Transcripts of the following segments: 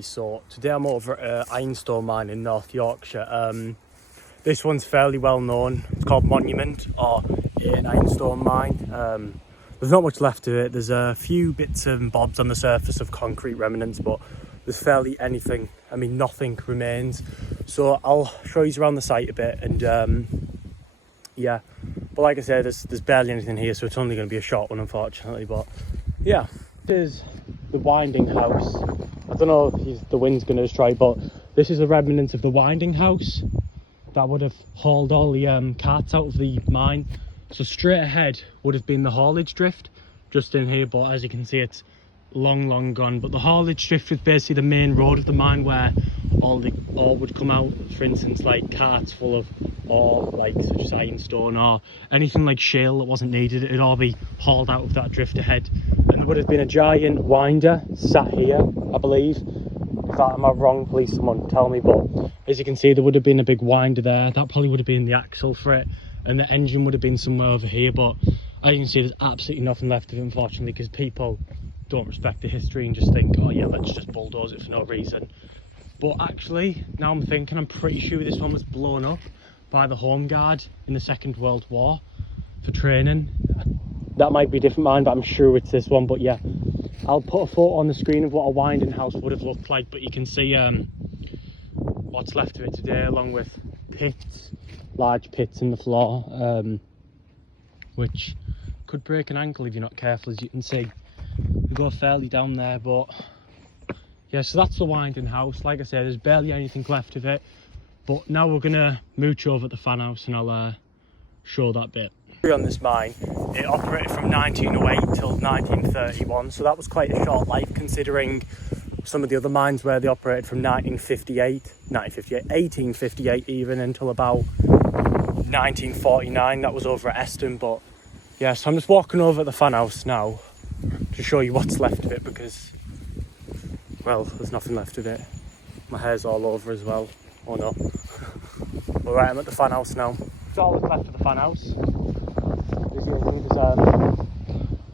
So today I'm over at Ironstone mine in North Yorkshire. This one's fairly well known. It's called Monument or Ayton Ironstone mine. There's not much left of it. There's a few bits and bobs on the surface of concrete remnants, but there's nothing remains. So I'll show you around the site a bit, and yeah. But like I said, there's barely anything here, so it's only going to be a short one, unfortunately. But yeah, this is the winding house. I don't know if the wind's going to destroy, but this is the remnants of the winding house that would have hauled all the carts out of the mine. So straight ahead would have been the haulage drift just in here, but as you can see, it's long gone. But the haulage drift was basically the main road of the mine where all the ore would come out. For instance, like carts full of ore, like such as ironstone or anything like shale that wasn't needed, it'd all be hauled out of that drift ahead. And there would have been a giant winder sat here, I believe. If I'm wrong, please someone tell me, but as you can see, there would have been a big winder there. That probably would have been the axle for it, and the engine would have been somewhere over here. But as you can see, there's absolutely nothing left of it, unfortunately, because people don't respect the history and just think, oh yeah, let's just bulldoze it for no reason. But actually, now I'm thinking, I'm pretty sure this one was blown up by the Home Guard in the Second World War for training. That might be a different mine, but I'm sure it's this one. But yeah, I'll put a photo on the screen of what a winding house would have looked like, but you can see what's left of it today, along with pits, large pits in the floor, which could break an ankle if you're not careful. As you can see, we go fairly down there. But yeah, so that's the winding house. Like I said, there's barely anything left of it, but now we're gonna mooch over at the fan house and I'll show that bit. On this mine, it operated from 1908 till 1931, so that was quite a short life considering some of the other mines where they operated from 1858 even until about 1949. That was over at Ayton. But yeah, so I'm just walking over at the fan house now to show you what's left of it, because, well, there's nothing left of it. My hair's all over as well. Oh no. All right, I'm at the fan house now. That's all that's left of the fan house. There's a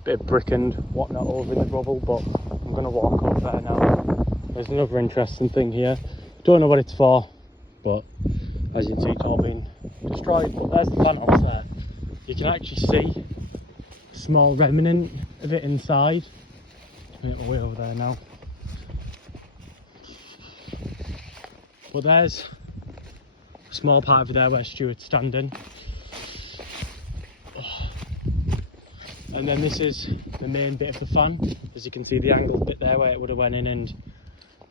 bit of brick and whatnot over in the rubble, but I'm going to walk over there now. There's another interesting thing here. Don't know what it's for, but as you can see, it's all been destroyed. But there's the fan house there. You can actually see a small remnant of it inside. Make my way over there now. But there's a small part over there where Stuart's standing. And then this is the main bit of the fan. As you can see, the angled bit there where it would have went in, and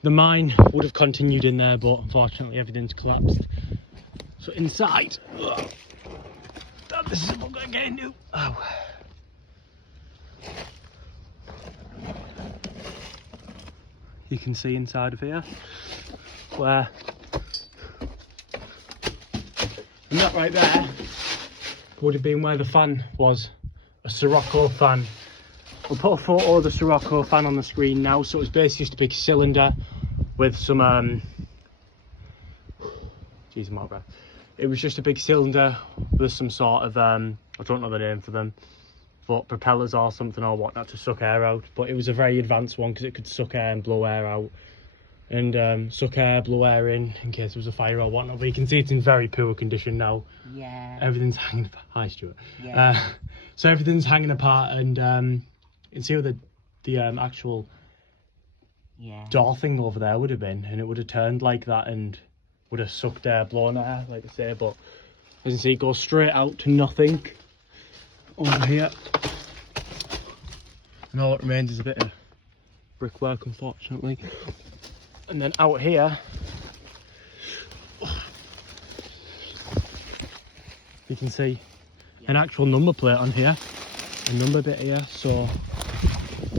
the mine would have continued in there, but unfortunately everything's collapsed. So inside, this is what I'm going to get into. Oh. You can see inside of here where, and that right there would have been where the fan was. A Sirocco fan. We'll put a photo of the Sirocco fan on the screen now. So it's basically just a big cylinder with some geez, I'm out of breath. It was just a big cylinder with some sort of I don't know the name for them, but propellers or something or whatnot to suck air out. But it was a very advanced one because it could suck air and blow air out, and suck air, blow air in case there was a fire or whatnot. But you can see it's in very poor condition now. Yeah. Everything's hanging apart. Hi, Stuart. Yeah. So everything's hanging apart, and you can see where the actual door thing over there would have been, and it would have turned like that and would have sucked air, blown air, like I say. But as you see, it goes straight out to nothing over here, and all that remains is a bit of brickwork, unfortunately. And then out here, you can see an actual number plate on here, a number bit here. So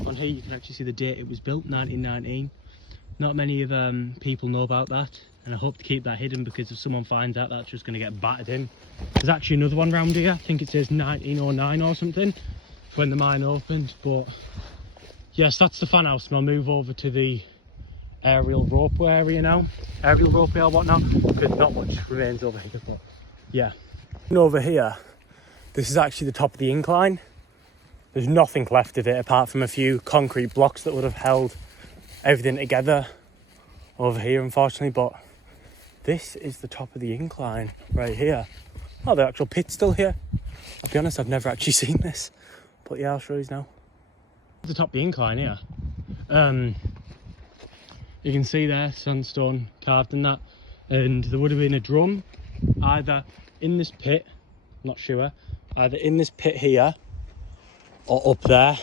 on here you can actually see the date it was built, 1919. Not many of people know about that, and I hope to keep that hidden, because if someone finds out, that's just going to get battered in. There's actually another one round here, I think it says 1909 or something, when the mine opened. But yes, that's the fan house, and I'll move over to the aerial ropeway area now. Aerial ropeway or whatnot, because not much remains over here. But yeah, and over here, this is actually the top of the incline. There's nothing left of it apart from a few concrete blocks that would have held everything together over here, unfortunately, but this is the top of the incline right here. Oh, the actual pit's still here. I'll be honest, I've never actually seen this, but yeah, I'll show you now. The top of the incline here. You can see there, sandstone carved in that, and there would have been a drum either in this pit, not sure, either in this pit here or up there.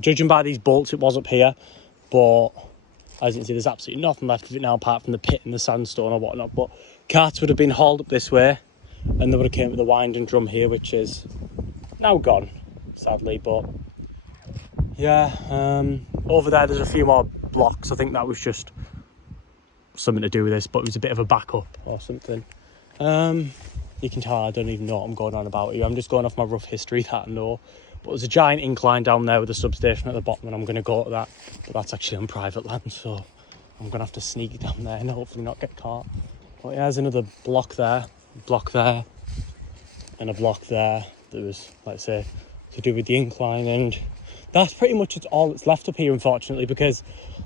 Judging by these bolts, it was up here, but as you can see, there's absolutely nothing left of it now apart from the pit and the sandstone or whatnot. But carts would have been hauled up this way, and they would have came with the winding drum here, which is now gone, sadly. But yeah, over there there's a few more blocks. I think that was just something to do with this, but it was a bit of a backup or something. You can tell I don't even know what I'm going on about here. I'm just going off my rough history that I know. But there's a giant incline down there with a substation at the bottom, and I'm going to go to that. But that's actually on private land, so I'm going to have to sneak down there and hopefully not get caught. But yeah, there's another block there, and a block there that was, like I say, to do with the incline. And that's pretty much all that's left up here, unfortunately, because,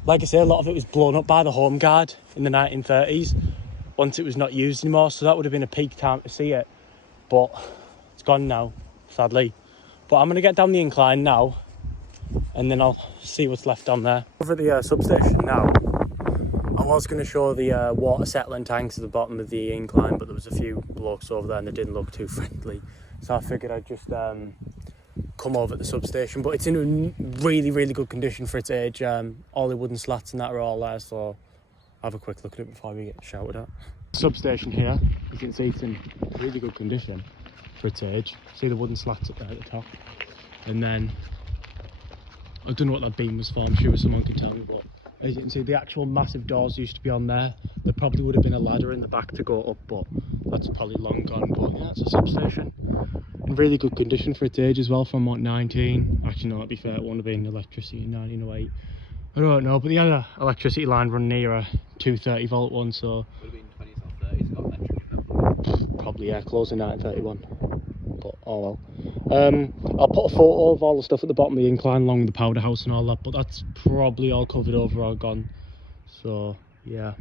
like I say, a lot of it was blown up by the Home Guard in the 1930s once it was not used anymore. So that would have been a peak time to see it. But it's gone now, sadly. But I'm going to get down the incline now, and then I'll see what's left on there. Over at the substation now, I was going to show the water settling tanks at the bottom of the incline, but there was a few blokes over there and they didn't look too friendly. So I figured I'd just come over at the substation. But it's in a really, really good condition for its age. All the wooden slats and that are all there, so I'll have a quick look at it before we get shouted at. Substation here, you can see it's in really good condition for its age. See the wooden slats up there at the top, and then I don't know what that beam was for. I'm sure someone can tell me, but as you can see, the actual massive doors used to be on there. There probably would have been a ladder in the back to go up, but that's probably long gone. But yeah, it's a substation in really good condition for its age as well, from what, 19, actually no, to be fair, it wouldn't have been electricity in 1908. I don't know, but the other electricity line run near a 230 volt one, so would have been 20s or 30s, got electric. Probably, yeah, close in 1931. But oh well. I'll put a photo of all the stuff at the bottom of the incline along with the powder house and all that, but that's probably all covered over or gone. So yeah.